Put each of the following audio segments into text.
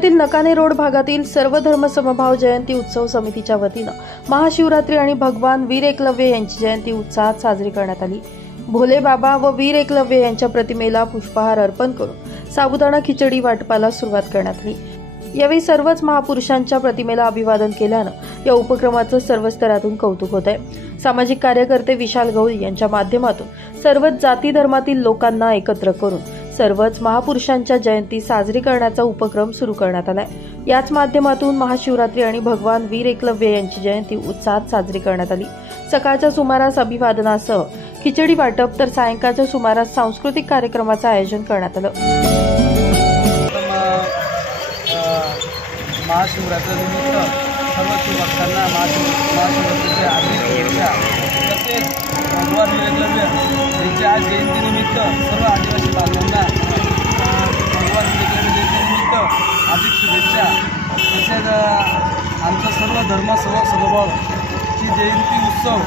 पुण्यातील नकाने रोड भागातील सर्व धर्म समभाव जयंती उत्सव समितीच्या वतीनं महाशिवरात्री आणि भगवान वीर एकलव्य यांची जयंती उत्साहात साजरी करण्यात आली। भोले बाबा व वीर एकलव्य यांच्या प्रतिमेला पुष्पहार अर्पण करून साबुदाणा खिचडी वाटपाला सुरुवात करण्यात आली। यावेळी सर्वच महापुरुषांच्या प्रतिमेला अभिवादन केल्यानं या उपक्रमाचं सर्व स्तरातून कौतुक होत आहे। सामाजिक कार्यकर्ते विशाल गवळी यांच्या माध्यमातून सर्वच जाती धर्मातील लोकांना एकत्र करून सर्वच महापुरुषांच्या जयंती साजरी करण्याचा उपक्रम सुरू करण्यात आलाय। याच माध्यमातून महाशिवरात्री आणि भगवान वीर एकलव्य यांची जयंती उत्साहात साजरी करण्यात आली। सकाळच्या सुमारास अभिवादनासह खिचडी वाटप तर सायंकाळच्या सुमारास सांस्कृतिक कार्यक्रमाचं आयोजन करण्यात आलं। महाशिवरात्रीनिमित्त सर्व शिवभक्तांना महाशिवरात्रीच्या हार्दिक शुभेच्छा। तसेच भगवान वीर एकलव्य यांच्या आज जयंतीनिमित्त सर्व आदिवासी बांधवांना भगवान वीर एकलव्य जयंतीनिमित्त हार्दिक शुभेच्छा। तसेच आमचा सर्व धर्म समभावची जयंती उत्सव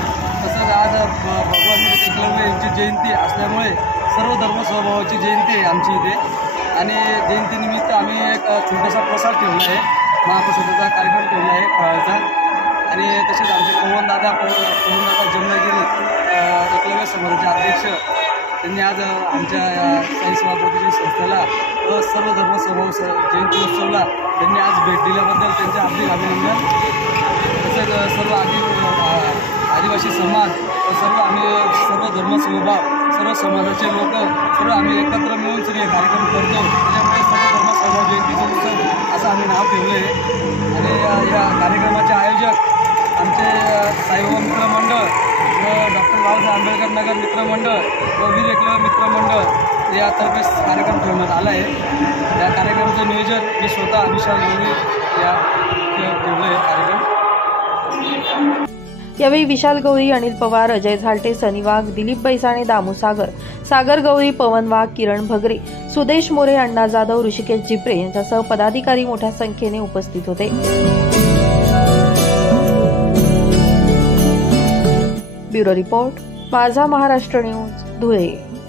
तसंच आज भगवान वीर एकलव्य यांची जयंती असल्यामुळे सर्व धर्म समभावाची जयंती आहे आमची इथे। आणि जयंतीनिमित्त आम्ही एक छोटासा प्रसाद ठेवला आहे, महाप्रसादाचा कार्यक्रम ठेवला आहे फळाचा। आणि तसेच आमचे पवनदादा जमनागिरी एकलव्य समाजाचे अध्यक्ष त्यांनी आज आमच्या साई सेवा प्रतिष्ठान संस्थेला व सर्व धर्म समभाव जयंती उत्सवला त्यांनी आज भेट दिल्याबद्दल त्यांचे हार्दिक अभिनंदन। तसेच सर्व आदिवासी समाज सर्व आम्ही सर्व धर्म समभाव सर्व समाजाचे लोक सर्व आम्ही एकत्र मिळून हे कार्यक्रम करतो। त्याच्यामुळे सर्व धर्म समभाव जयंतीचा उत्सव असं आम्ही नाव ठेवलं आहे। आणि या कार्यक्रमाचे आयोजक आमचे साईबाबा मित्रमंडळ व डॉक्टर बाबासाहेब आंबेडकर नगर मित्रमंडळ व वीर एकलव्य मित्रमंडळ यातर्फे कार्यक्रम ठेवण्यात आला आहे। या कार्यक्रमाचं नियोजन मी स्वतः विशाल गवळी या ठेवलं आहे कार्यक्रम। यावेळी विशाल गवळी, अनिल पवार, अजय झालटे, सनी वाघ, दिलीप बैसाणे, दामू सागर गवळी, पवन वाघ, किरण भगरे, सुदेश मोरे, अण्णा जाधव, ऋषिकेश जिप्रे यांच्यासह पदाधिकारी मोठ्या संख्येने उपस्थित होते। ब्युरो रिपोर्ट, माझा महाराष्ट्र न्यूज, धुळे।